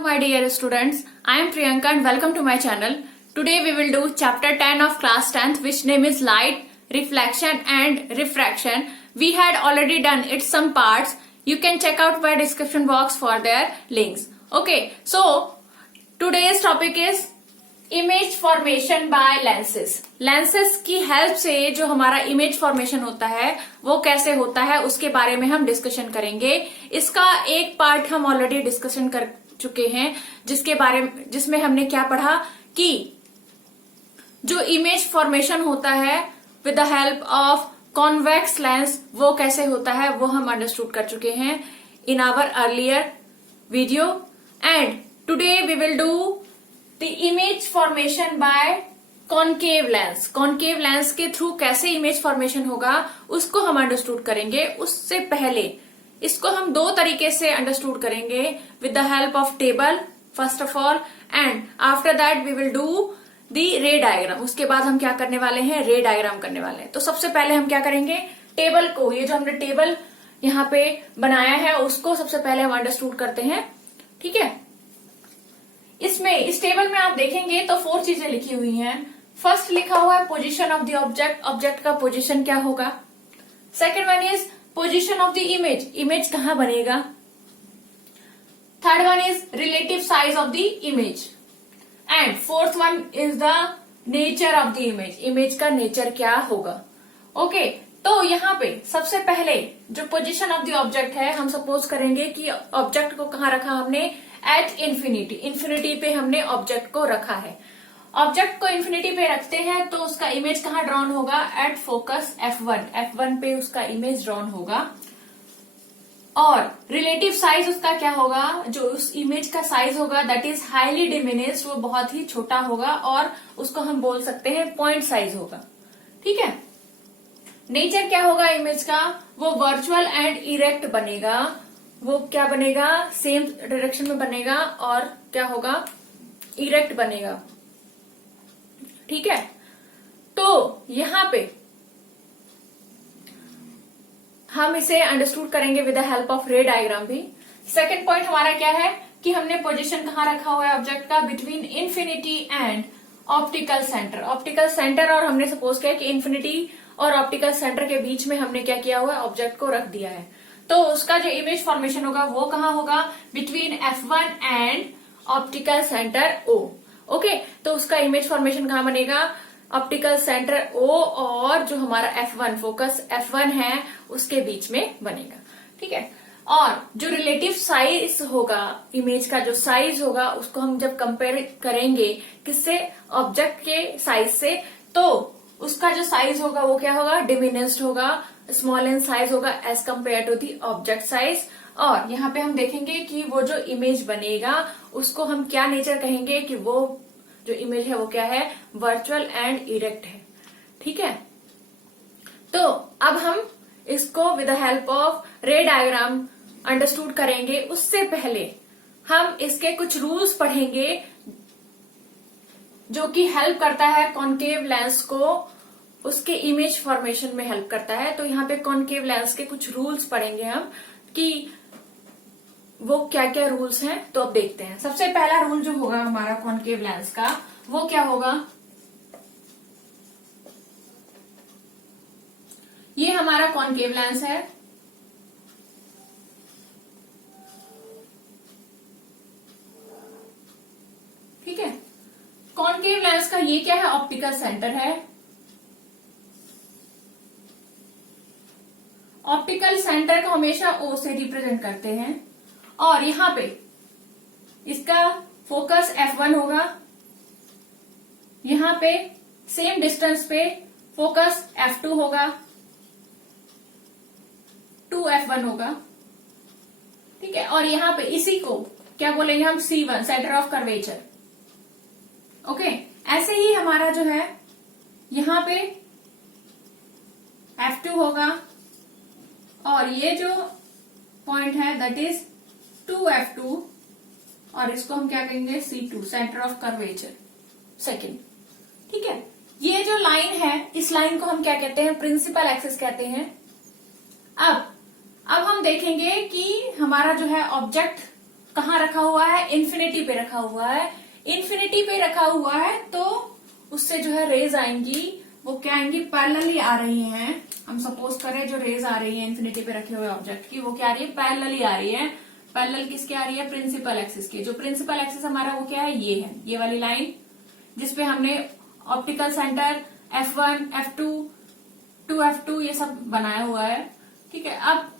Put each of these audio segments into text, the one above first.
My dear students, I am Priyanka and welcome to my channel. Today we will do chapter 10 of class 10th, which name is light, reflection and refraction. We had already done its some parts. You can check out my description box for their links. Okay, so today's topic is image formation bye lenses. Lenses की help से जो हमारा image formation होता है वो कैसे होता है उसके बारे में हम डिस्कशन करेंगे। इसका एक पार्ट हम ऑलरेडी डिस्कशन कर चुके हैं जिसमें हमने क्या पढ़ा कि जो इमेज फॉर्मेशन होता है with the help of convex lens वो कैसे होता है वो हम अंडरस्टूड कर चुके हैं in our earlier video. And today we will do the image formation by concave lens. Concave lens के थ्रू कैसे इमेज फॉर्मेशन होगा उसको हम अंडरस्टूड करेंगे। उससे पहले इसको हम दो तरीके से अंडरस्टूड करेंगे with the help of table first of all, and after that we will do the ray diagram. उसके बाद हम क्या करने वाले हैं, रे डायग्राम करने वाले हैं। तो सबसे पहले हम क्या करेंगे, टेबल को, ये जो हमने टेबल यहाँ पे बनाया है उसको सबसे पहले हम अंडरस्टूड करते हैं। ठीक है, इस टेबल में आप देखेंगे तो 4 चीजें लिखी हुई हैं। फर्स्ट लिखा हुआ है position of the object, object का पोजीशन क्या होगा। Second one is position of the image, image कहाँ बनेगा। Third one is relative size of the image, and fourth one is the nature of the image, image का nature क्या होगा। Okay, तो यहाँ पे सबसे पहले जो पोजीशन ऑफ द ऑब्जेक्ट है, हम सपोज करेंगे कि ऑब्जेक्ट को कहाँ रखा हमने, एट इन्फिनिटी, इन्फिनिटी पे हमने ऑब्जेक्ट को रखा है। ऑब्जेक्ट को इन्फिनिटी पे रखते हैं तो उसका इमेज कहाँ ड्रॉन होगा, एट फोकस F1, F1 पे उसका इमेज ड्रॉन होगा। और रिलेटिव साइज उसका क्या होगा, जो उस इमेज का साइज होगा दैट इज हाईली डिमिनिश्ड, वो बहुत ही छोटा होगा और उसको हम बोल सकते हैं पॉइंट साइज होगा। ठीक है, नेचर क्या होगा इमेज का, वो वर्चुअल एंड इरेक्ट बनेगा। वो क्या बनेगा, सेम डायरेक्शन में बनेगा और क्या होगा, इरेक्ट बनेगा। ठीक है, तो यहां पे हम इसे अंडरस्टूड करेंगे विद द हेल्प ऑफ रे डायग्राम भी। सेकंड पॉइंट हमारा क्या है कि हमने पोजीशन कहाँ रखा हुआ है ऑब्जेक्ट का, between infinity and optical centre. Optical centre और हमने सपोज किया कि इन्फिनिटी और ऑप्टिकल सेंटर के बीच में हमने क्या किया हुआ है, ऑब्जेक्ट को रख दिया है। तो उसका जो इमेज फॉर्मेशन होगा वो कहाँ होगा, between F1 and optical centre O। Okay, तो उसका इमेज फॉर्मेशन कहाँ बनेगा, ऑप्टिकल सेंटर O और जो हमारा F1 फोकस F1 है उसके बीच में बनेगा। ठीक है, और जो रिलेटिव साइज होगा, इमेज का जो साइज होगा उसको हम जब कंपेयर करेंगे किससे, ऑब्जेक्ट के साइज से, तो उसका जो साइज होगा वो क्या होगा, डिमिनिश्ड होगा, स्मॉल इन साइज होगा as compare to the object size. और यहाँ पे हम देखेंगे कि वो जो इमेज बनेगा उसको हम क्या नेचर कहेंगे कि वो जो इमेज है वो क्या है, वर्चुअल एंड इरेक्ट है। ठीक है, तो अब हम इसको विद द हेल्प ऑफ रे डायग्राम अंडरस्टूड करेंगे। उससे पहले हम इसके कुछ रूल्स पढ़ेंगे जो कि हेल्प करता है कॉनकेव लेंस को उसके इमेज फॉर्मेशन में हेल्प करता है। तो यहाँ पे कॉनकेव लेंस के कुछ रूल्स पढ़ेंगे हम कि वो क्या क्या रूल्स हैं। तो अब देखते हैं, सबसे पहला रूल जो होगा हमारा कॉनकेव लेंस का वो क्या होगा, ये हमारा कॉनकेव लेंस है। ठीक है, कॉनकेव लेंस का ये क्या है, ऑप्टिकल सेंटर है। ऑप्टिकल सेंटर को हमेशा O से रिप्रेजेंट करते हैं और यहाँ पे इसका फोकस F1 होगा, यहाँ पे सेम डिस्टेंस पे फोकस F2 होगा, 2F1 होगा। ठीक है, और यहाँ पे इसी को क्या बोलेंगे हम, C1, centre of curvature. Okay, ऐसे ही हमारा जो है यहाँ पे F2 होगा और ये जो पॉइंट है दैट इज 2F2 और इसको हम क्या कहेंगे, C2, centre of curvature second. ठीक है, ये जो लाइन है इस लाइन को हम क्या कहते हैं, प्रिंसिपल एक्सिस कहते हैं। अब हम देखेंगे कि हमारा जो है ऑब्जेक्ट कहाँ रखा हुआ है, इन्फिनिटी पे रखा हुआ है। इन्फिनिटी पे रखा हुआ है तो उससे जो है रेज आएंगी, वो क्या आएंगी, पैरेलली आ रही हैं। हम सपोज करें जो रेज आ रही है इन्फिनिटी पे रखे हुए ऑब्जेक्ट की, वो क्या आ रही है, पैरेलली आ रही है। पैरेलल किसके आ रही है, प्रिंसिपल एक्सिस की। जो प्रिंसिपल एक्सिस हमारा वो क्या है, ये है, ये वाली लाइन जिसपे हमने optical centre F1, F2, 2F2 ये सब बनाया हुआ है। ठीक है, अब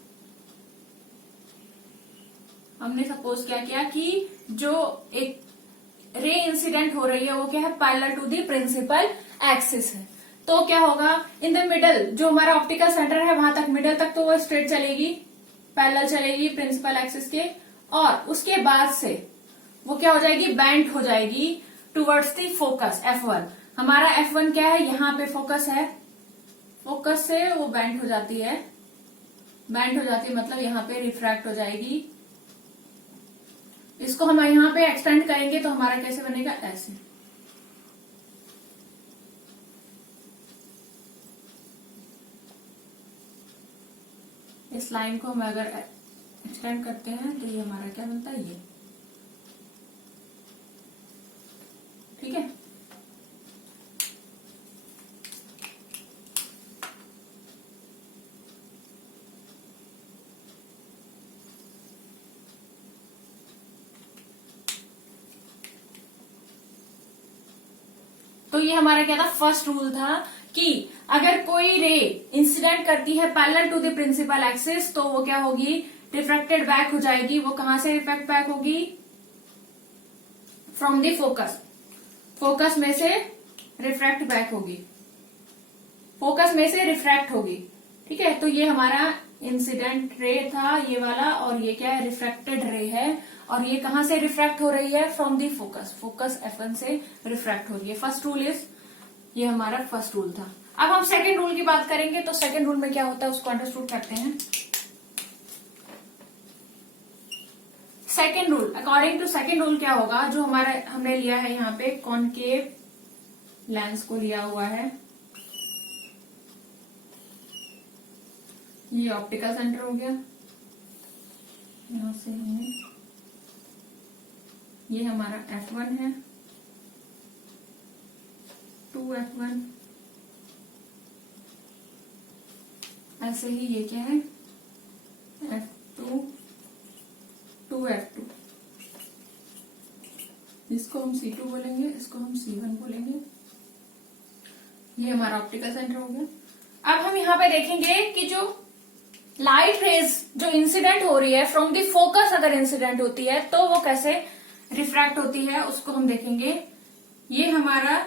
हमने सपोज क्या किया कि जो एक रे इंसिडेंट हो रही है वो क्या है, parallel to the principal axis है। तो क्या होगा, इन द मिडल जो हमारा ऑप्टिकल सेंटर है वहां तक, मिडल तक तो वो स्ट्रेट चलेगी, पैरेलल चलेगी प्रिंसिपल एक्सिस के, और उसके बाद से वो क्या हो जाएगी, बेंट हो जाएगी टुवर्ड्स दी फोकस F1। हमारा F1 क्या है, यहाँ पे फोकस है, फोकस से वो बेंट हो जाती है, बेंट हो जाती है मतलब यहाँ पे रिफ्रैक्ट हो जाएगी। इसको हम यहाँ पे एक्सटेंड करेंगे तो हमारा कैसे बनेगा, ऐसे। इस लाइन को हम अगर एक्सटेंड करते हैं तो ये हमारा क्या बनता है, ये। ठीक है, तो ये हमारा क्या था, फर्स्ट रूल था कि अगर कोई रे इंसिडेंट करती है parallel to the principal axis तो वो क्या होगी, रिफ्रैक्टेड बैक हो जाएगी। वो कहां से रिफ्रैक्ट बैक होगी, फ्रॉम द फोकस, फोकस में से रिफ्रैक्ट बैक होगी, फोकस में से रिफ्रैक्ट होगी। ठीक है, तो ये हमारा इंसिडेंट रे था ये वाला, और ये क्या है, रिफ्रैक्टेड रे है। और ये कहां से रिफ्रैक्ट हो रही है, from the focus, focus F1 से रिफ्रैक्ट हो रही है। फर्स्ट रूल इज, ये हमारा फर्स्ट रूल था। अब हम सेकंड रूल की बात करेंगे, तो सेकंड रूल में क्या होता है उसको अंडरस्टूड करते हैं। Second rule, according to second rule क्या होगा, जो हमारा हमने लिया है यहाँ पे कॉनकेव लेंस को लिया हुआ है, ये ऑप्टिकल सेंटर हो गया, यहां से हमने, ये हमारा F1 है, 2F1, ऐसे ही ये क्या है, F2, 2F2, इसको हम C2 बोलेंगे, इसको हम C1 बोलेंगे। ये हमारा ऑप्टिकल सेंटर हो गया। अब हम यहाँ पे देखेंगे कि जो लाइट रेज जो इंसिडेंट हो रही है फ्रॉम दी फोकस, अगर इंसिडेंट होती है तो वो कैसे रिफ्रैक्ट होती है उसको हम देखेंगे। ये हमारा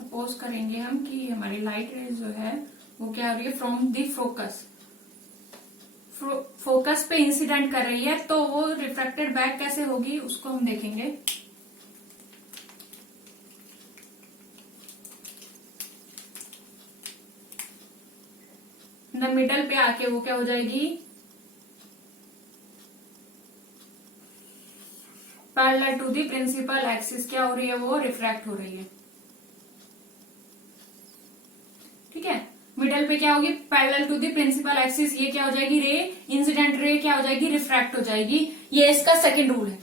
सपोज करेंगे हम कि हमारी लाइट रेज जो है वो क्या हो रही है, फ्रॉम दी फोकस, फोकस पे इंसिडेंट कर रही है, तो वो रिफ्रैक्टेड बैक कैसे होगी उसको हम देखेंगे। द मिडल पे आके वो क्या हो जाएगी, parallel to the principal axis क्या हो रही है, वो रिफ्रैक्ट हो रही है। ठीक है, मिडल पे क्या होगी, parallel to the principal axis, ये क्या हो जाएगी, रे इंसिडेंट रे क्या हो जाएगी, रिफ्रैक्ट हो जाएगी। ये इसका सेकंड रूल है।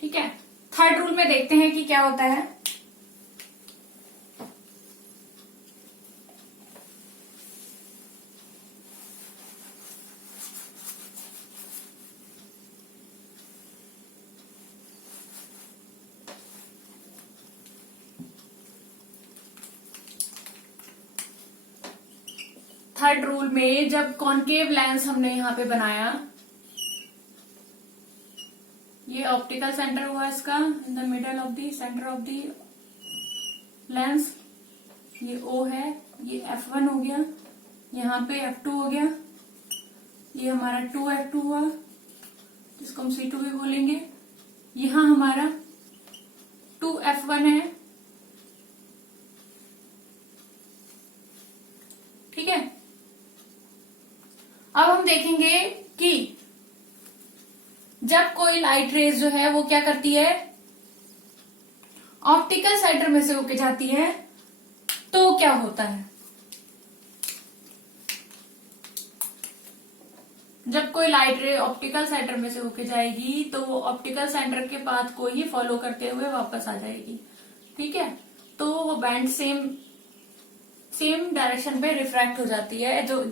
ठीक है, थर्ड रूल में देखते हैं कि क्या होता है। थर्ड रूल में जब कॉनकेव लेंस हमने यहाँ पे बनाया, ये ऑप्टिकल सेंटर हुआ इसका, इन the middle of the centre of the lens, ये O है, ये F1 हो गया, यहाँ पे F2 हो गया, ये हमारा 2F2 हुआ जिसको हम C2 भी बोलेंगे, यहाँ हमारा 2F1 है। ठीक है, अब हम देखेंगे कि लाइट रेज जो है वो क्या करती है, ऑप्टिकल सेंटर में से होके जाती है, तो क्या होता है, जब कोई लाइट रे ऑप्टिकल सेंटर में से होके जाएगी तो वो ऑप्टिकल सेंटर के पाथ को ही फॉलो करते हुए वापस आ जाएगी। ठीक है, तो वो बैंड सेम डायरेक्शन पे रिफ्रैक्ट हो जाती है। जो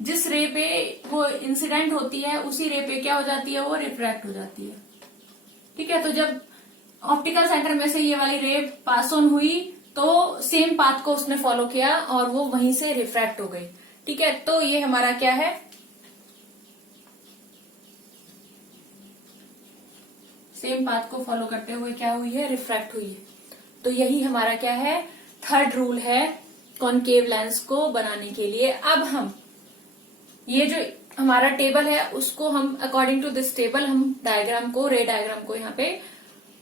जिस रे पे वो इंसिडेंट होती है उसी रे पे क्या हो जाती है, वो रिफ्रैक्ट हो जाती है। ठीक है, तो जब ऑप्टिकल सेंटर में से ये वाली रे पास ऑन हुई तो सेम पाथ को उसने फॉलो किया और वो वहीं से रिफ्रैक्ट हो गई। ठीक है, तो ये हमारा क्या है, सेम पाथ को फॉलो करते हुए क्या हुई है, रिफ्रैक्ट हुई है। तो यही हमारा क्या है, थर्ड रूल है कॉनकेव लेंस को बनाने के लिए। अब हम ये जो हमारा टेबल है उसको हम अकॉर्डिंग टू दिस टेबल हम डायग्राम को, रे डायग्राम को यहाँ पे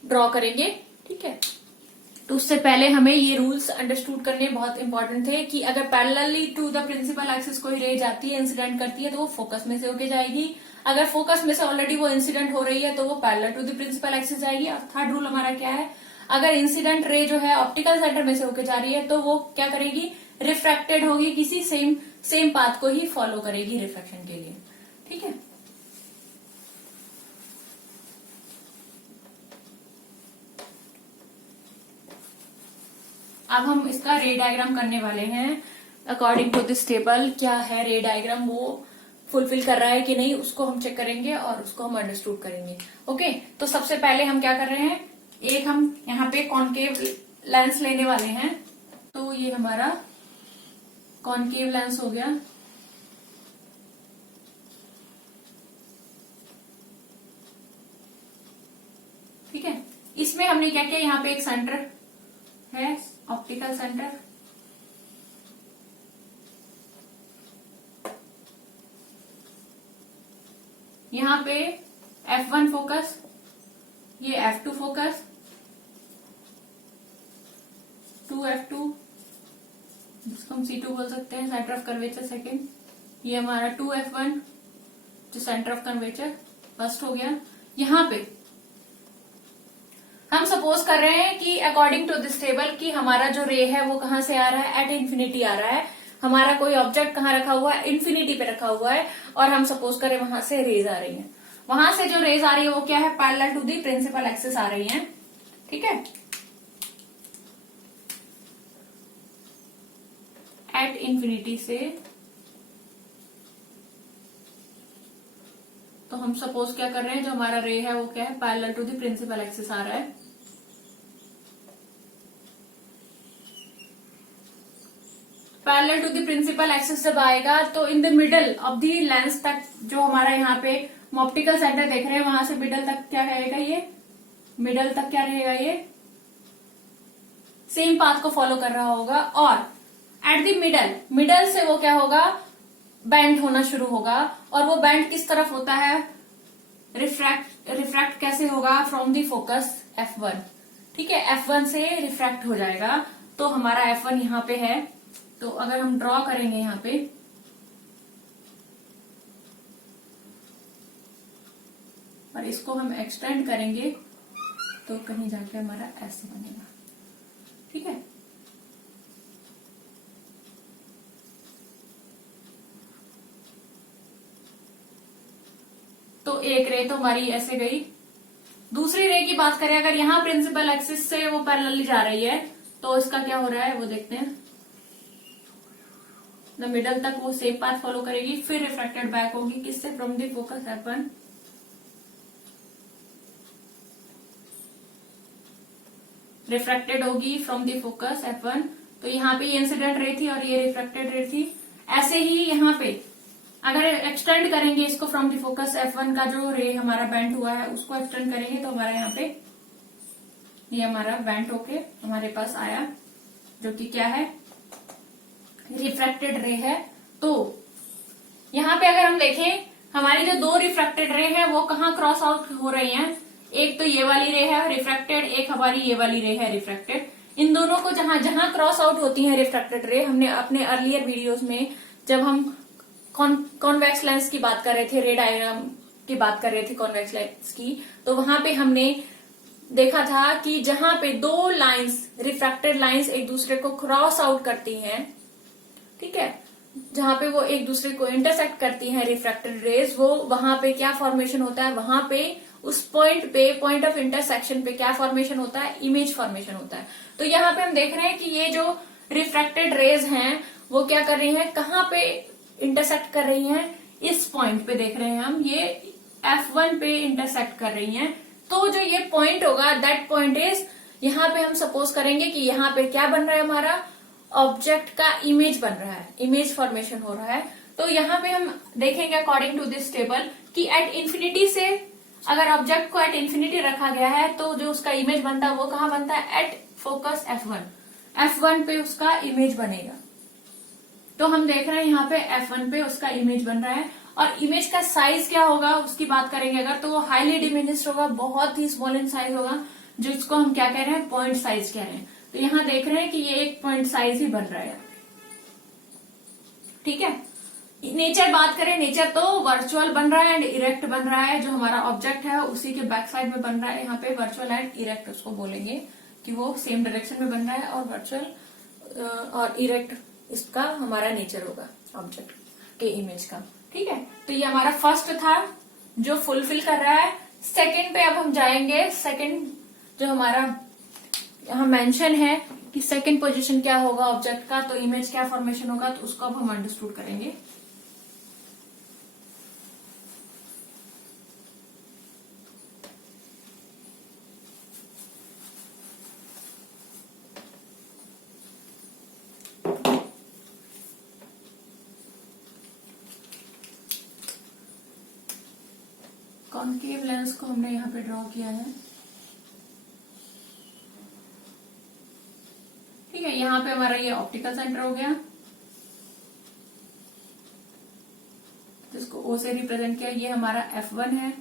ड्रॉ करेंगे। ठीक है, तो उससे पहले हमें ये रूल्स अंडरस्टूड करने बहुत इंपॉर्टेंट थे कि अगर parallelly to the principal axis कोई रे जाती है, इंसिडेंट करती है, तो वो फोकस में से होके जाएगी। अगर फोकस में से ऑलरेडी वो इंसिडेंट हो रही है तो वो parallel to the principal axis जाएगी। और थर्ड रूल हमारा क्या है, अगर इंसिडेंट रे जो है ऑप्टिकल सेंटर में से होके जा रही है तो वो क्या करेगी, रिफ्रैक्टेड होगी, किसी सेम पाथ को ही फॉलो करेगी रिफ्रैक्शन के लिए। ठीक है, अब हम इसका रे डायग्राम करने वाले हैं अकॉर्डिंग टू दिस टेबल। क्या है रे डायग्राम, वो फुलफिल कर रहा है कि नहीं उसको हम चेक करेंगे और उसको हम अंडरस्टूड करेंगे। ओके, तो सबसे पहले हम क्या कर रहे हैं, एक हम यहाँ पे कॉनकेव लेंस लेने वाले हैं। तो ये हमारा कॉनकेव लेंस हो गया। ठीक है, इसमें हमने क्या किया, यहाँ पे एक सेंटर है, ऑप्टिकल सेंटर। यहाँ पे F1 फोकस, ये F2 फोकस, 2F2 जिसको हम C2 बोल सकते हैं, सेंटर ऑफ कर्वेचर सेकंड। ये हमारा 2F1 जो सेंटर ऑफ कर्वेचर फर्स्ट हो गया। यहाँ पे हम सपोज कर रहे हैं कि अकॉर्डिंग टू दिस टेबल कि हमारा जो रे है वो कहाँ से आ रहा है, एट इन्फिनिटी आ रहा है। हमारा कोई ऑब्जेक्ट कहाँ रखा हुआ है, इन्फिनिटी पे रखा हुआ है, और हम सपोज करें वहां से रेज आ रही हैं। वहां से जो रेज आ रही है वो क्या है, parallel to the principal axis आ रही हैं। ठीक है, एट इन्फिनिटी से। तो हम सपोज क्या कर रहे हैं, जो हमारा रे है वो क्या है, parallel to the principal axis आ रहा है। Parallel to the principal axis जब आएगा तो in the middle of the lens तक, जो हमारा यहाँ पे ऑप्टिकल सेंटर देख रहे हैं वहां से मिडल तक क्या रहेगा, ये मिडल तक क्या रहेगा, ये सेम पाथ को फॉलो कर रहा होगा। और एट द मिडल से वो क्या होगा, बेंड होना शुरू होगा। और वो बेंड किस तरफ होता है, रिफ्रैक्ट कैसे होगा, फ्रॉम द फोकस F1। ठीक है, F1 से रिफ्रैक्ट हो जाएगा। तो हमारा F1 यहाँ पे है। तो अगर हम ड्रॉ करेंगे यहाँ पे, और इसको हम एक्सटेंड करेंगे तो कहीं जाके हमारा ऐसे बनेगा। ठीक है, तो एक रे तो हमारी ऐसे गई। दूसरी रे की बात करें, अगर यहाँ प्रिंसिपल एक्सिस से वो पैरेलल जा रही है तो इसका क्या हो रहा है वो देखते हैं। द मिडल तक वो सेम पाथ फॉलो करेगी, फिर रिफ्रैक्टेड बैक होगी किससे, from the focus F1। Refracted होगी फ्रॉम द फोकस F1। तो यहाँ पे ये इंसिडेंट रे थी और ये रिफ्रैक्टेड रे थी। ऐसे ही यहाँ पे अगर एक्सटेंड करेंगे इसको फ्रॉम द फोकस F1 का जो रे हमारा बेंड हुआ है उसको एक्सटेंड करेंगे तो हमारा यहाँ पे ये हमारा बेंड होके हमारे पास आया, जो कि क्या है, रिफ्रैक्टेड रे है। तो यहाँ पे अगर हम देखें, हमारी जो दो रिफ्रैक्टेड रे है वो कहाँ क्रॉस आउट हो रही हैं। एक तो ये वाली रे है रिफ्रैक्टेड, एक हमारी ये वाली रे है रिफ्रैक्टेड। इन दोनों को जहां जहां क्रॉस आउट होती हैं रिफ्रैक्टेड रे, हमने अपने अर्लियर वीडियोस में जब हम कॉन्वेक्स लेंस की बात कर रहे थे रे डायग्राम की बात कर रहे थे कॉन्वेक्स लेंस की, तो वहां पे हमने देखा था कि जहां पे दो लाइंस, रिफ्रैक्टेड लाइंस एक दूसरे को क्रॉस आउट करती हैं, ठीक है, जहां पे वो एक दूसरे को इंटरसेक्ट करती हैं रिफ्रैक्टेड रेज, वो वहां पे क्या फॉर्मेशन होता है, वहां पे उस पॉइंट पे, पॉइंट ऑफ इंटरसेक्शन पे क्या फॉर्मेशन होता है, इमेज फॉर्मेशन होता है। तो यहाँ पे हम देख रहे हैं कि ये जो रिफ्रैक्टेड रेज हैं वो क्या कर रही हैं, कहाँ पे इंटरसेक्ट कर रही हैं, इस पॉइंट पे देख रहे हैं हम, ये F1 पे इंटरसेक्ट कर रही हैं। तो जो ये पॉइंट होगा, दैट पॉइंट इज, यहाँ पे हम सपोज करेंगे कि यहाँ पे क्या बन रहा है, हमारा ऑब्जेक्ट का इमेज बन रहा है, इमेज फॉर्मेशन हो रहा है। तो यहाँ पे हम देखेंगे अकॉर्डिंग टू दिस टेबल कि एट इंफिनिटी से, अगर ऑब्जेक्ट को एट इंफिनिटी रखा गया है तो जो उसका इमेज बनता है वो कहाँ बनता है, एट फोकस F1 पे उसका इमेज बनेगा। तो हम देख रहे हैं यहाँ पे F1 पे उसका इमेज बन रहा है, और इमेज का साइज क्या होगा उसकी बात करेंगे अगर, तो वो हाईली डिमिनिश्ड होगा, बहुत ही स्मॉल इन साइज होगा, जिसको हम क्या कह रहे हैं, पॉइंट साइज कह रहे हैं। तो यहाँ देख रहे हैं कि ये एक पॉइंट साइज ही बन रहा है, ठीक है। नेचर बात करें, नेचर तो वर्चुअल बन रहा है एंड इरेक्ट बन रहा है, जो हमारा ऑब्जेक्ट है उसी के बैक साइड में बन रहा है। यहाँ पे वर्चुअल एंड इरेक्ट उसको बोलेंगे कि वो सेम डायरेक्शन में बन रहा है, और वर्चुअल और इरेक्ट इसका हमारा नेचर होगा ऑब्जेक्ट के इमेज का, ठीक है। तो ये हमारा फर्स्ट था जो फुलफिल कर रहा है। सेकंड पे अब हम जाएंगे। सेकंड जो हमारा यहाँ मेंशन है कि सेकंड पोजीशन क्या होगा ऑब्जेक्ट का, तो इमेज क्या फॉर्मेशन होगा, तो उसको अब हम अंडरस्टूड करेंगे। कॉन्केव लेंस को हमने यहाँ पे ड्रॉ किया है, ठीक है। यहाँ पे हमारा ये ऑप्टिकल सेंटर हो गया, जिसको O से रिप्रेजेंट किया। ये हमारा F1 है,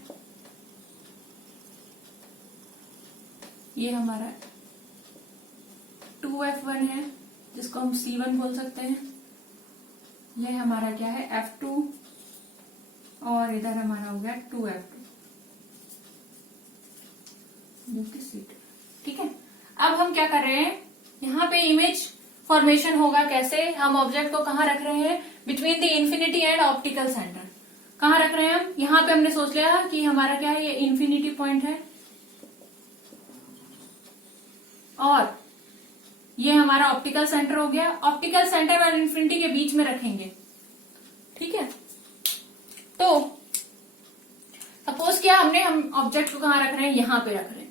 ये हमारा 2F1 है, जिसको हम C1 बोल सकते हैं। ये हमारा क्या है, F2, और इधर हमारा हो गया 2F2, ठीक है। अब हम क्या कर रहे हैं, यहाँ पे इमेज फॉर्मेशन होगा कैसे, हम ऑब्जेक्ट को कहाँ रख रहे हैं, between the infinity and optical centre. कहाँ रख रहे हैं हम, यहाँ पे हमने सोच लिया कि हमारा क्या है, ये इंफिनिटी पॉइंट है, और ये हमारा ऑप्टिकल सेंटर हो गया। ऑप्टिकल सेंटर और इंफिनिटी के बीच में रखेंगे, ठीक है। तो सपोज किया हमने, हम ऑब्जेक्ट को कहाँ रख रहे हैं, यहां पे रख रहे हैं।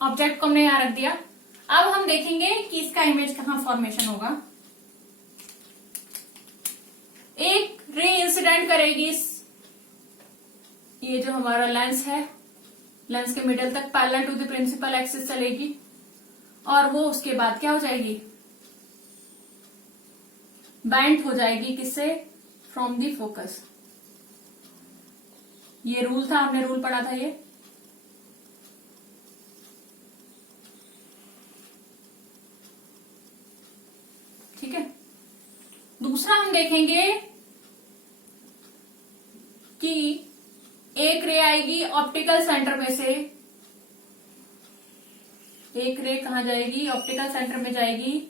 ऑब्जेक्ट को हमने यहां रख दिया। अब हम देखेंगे कि इसका इमेज कहां फॉर्मेशन होगा। एक रे इंसिडेंट करेगी, ये जो हमारा लेंस है, लेंस के मिडल तक parallel to the principal axis चलेगी, और वो उसके बाद क्या हो जाएगी, बैंड हो जाएगी, किससे, फ्रॉम दी फोकस। ये रूल था, हमने रूल पढ़ा था ये, ठीक है। दूसरा हम देखेंगे कि एक रे आएगी ऑप्टिकल सेंटर में से, एक रे कहां जाएगी, ऑप्टिकल सेंटर में जाएगी,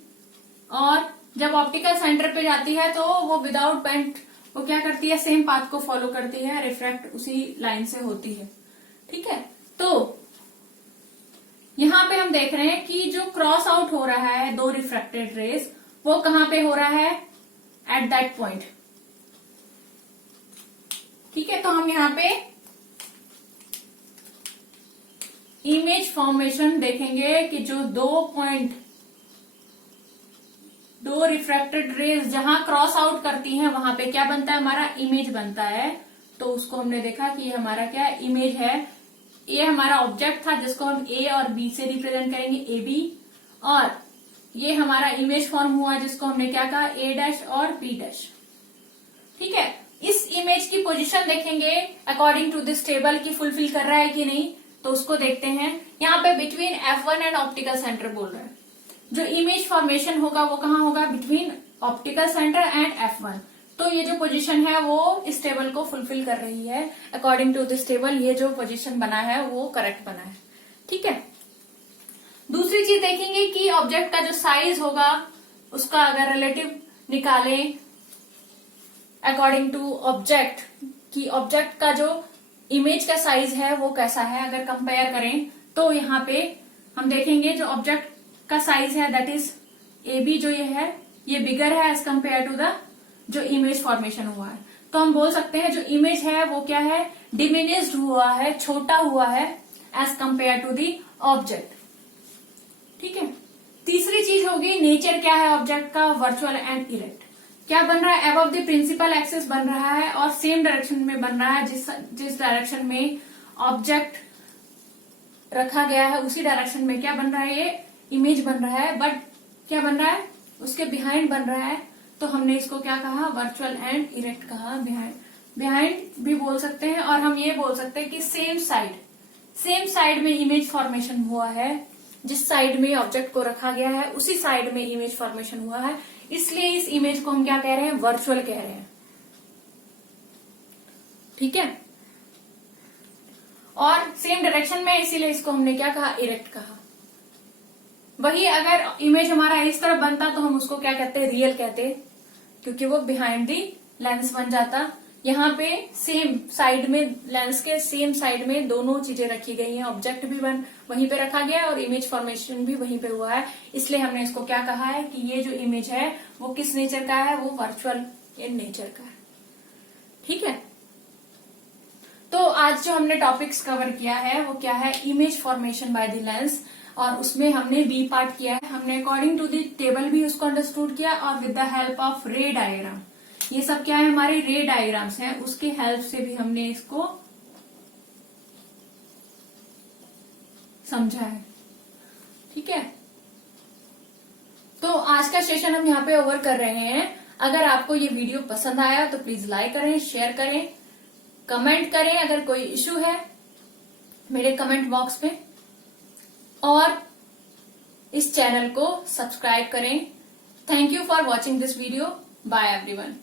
और जब ऑप्टिकल सेंटर पे जाती है तो वो विदाउट बेंट वो क्या करती है, सेम पाथ को फॉलो करती है, रिफ्रैक्ट उसी लाइन से होती है, ठीक है। तो यहां पे हम देख रहे हैं कि जो क्रॉस आउट हो रहा है दो रिफ्रैक्टेड रेज, वो कहां पे हो रहा है, एट दैट पॉइंट, ठीक है। तो हम यहां पे इमेज फॉर्मेशन देखेंगे कि जो दो रिफ्रैक्टेड रेज जहां क्रॉस आउट करती हैं, वहां पे क्या बनता है, हमारा इमेज बनता है। तो उसको हमने देखा कि ये हमारा क्या है, इमेज है। ये हमारा ऑब्जेक्ट था जिसको हम A और B से रिप्रेजेंट करेंगे, AB, और ये हमारा इमेज फॉर्म हुआ जिसको हमने क्या कहा, A' और B', ठीक है। इस इमेज की पोजीशन देखेंगे अकॉर्डिंग टू दिस टेबल की फुलफिल कर रहा है कि नहीं, तो उसको देखते हैं। यहाँ पे between F1 and optical centre बोल रहे हैं, जो इमेज फॉर्मेशन होगा वो कहाँ होगा, between optical centre and F1। तो ये जो पोजीशन है वो इस टेबल को फुलफिल कर रही है। अकॉर्डिंग टू दिस टेबल ये जो पोजीशन बना है वो करेक्ट बना है। ठीक है। दूसरी चीज देखेंगे कि ऑब्जेक्ट का जो साइज होगा उसका अगर रिलेटिव निकालें अकॉर्डिंग टू ऑब्जेक्ट, कि ऑब्जेक्ट का जो इमेज का साइज है वो कैसा है, अगर कंपेयर करें तो यहाँ पे हम देखेंगे जो ऑब्जेक्ट का साइज है दैट इज AB, जो ये बिगर है एज कंपेयर टू द जो इमेज फॉर्मेशन हुआ है। तो हम बोल सकते हैं जो इमेज है वो क्या है, डिमिनिश्ड हुआ है, छोटा हुआ है as compare to the object. ठीक है। तीसरी चीज होगी नेचर क्या है ऑब्जेक्ट का, वर्चुअल एंड इरेक्ट। क्या बन रहा है, अबव द प्रिंसिपल एक्सिस बन रहा है और सेम डायरेक्शन में बन रहा है, जिस डायरेक्शन में ऑब्जेक्ट रखा गया है उसी डायरेक्शन में क्या बन रहा है, ये इमेज बन रहा है, बट क्या बन रहा है उसके बिहाइंड बन रहा है। तो हमने इसको क्या कहा, वर्चुअल एंड इरेक्ट कहा। बिहाइंड भी बोल सकते हैं और हम ये बोल सकते हैं कि सेम साइड में इमेज फॉर्मेशन हुआ है, जिस साइड में ऑब्जेक्ट को रखा गया है उसी साइड में इमेज फॉर्मेशन हुआ है, इसलिए इस इमेज को हम क्या कह रहे हैं, वर्चुअल कह रहे हैं। ठीक है। और सेम डायरेक्शन में, इसीलिए इसको हमने क्या कहा, इरेक्ट कहा। वही अगर इमेज हमारा इस तरफ बनता तो हम उसको क्या कहते हैं, रियल कहते, क्योंकि वो बिहाइंड दी लेंस बन जाता। यहाँ पे सेम साइड में, लेंस के सेम साइड में दोनों चीजें रखी गई हैं, ऑब्जेक्ट भी वहीं पे रखा गया है और इमेज फॉर्मेशन भी वहीं पे हुआ है, इसलिए हमने इसको क्या कहा है कि ये जो इमेज है वो किस नेचर का है, वो वर्चुअल इन नेचर का है। ठीक है। तो आज जो हमने टॉपिक्स कवर किया है वो क्या है, image formation by the lens, और उसमें हमने बी पार्ट किया है। हमने अकॉर्डिंग टू द टेबल भी उसको अंडरस्टूड किया और विद द हेल्प ऑफ रे डायग्राम, ये सब क्या है, हमारे रे डायग्राम्स हैं, उसके हेल्प से भी हमने इसको समझा है। ठीक है। तो आज का सेशन हम यहाँ पे ओवर कर रहे हैं। अगर आपको ये वीडियो पसंद आया तो प्लीज लाइक करें, शेयर करें, कमेंट करें अगर कोई इश्यू है मेरे कमेंट बॉक्स पे, और इस चैनल को सब्सक्राइब करें। Thank you for watching this video. Bye everyone.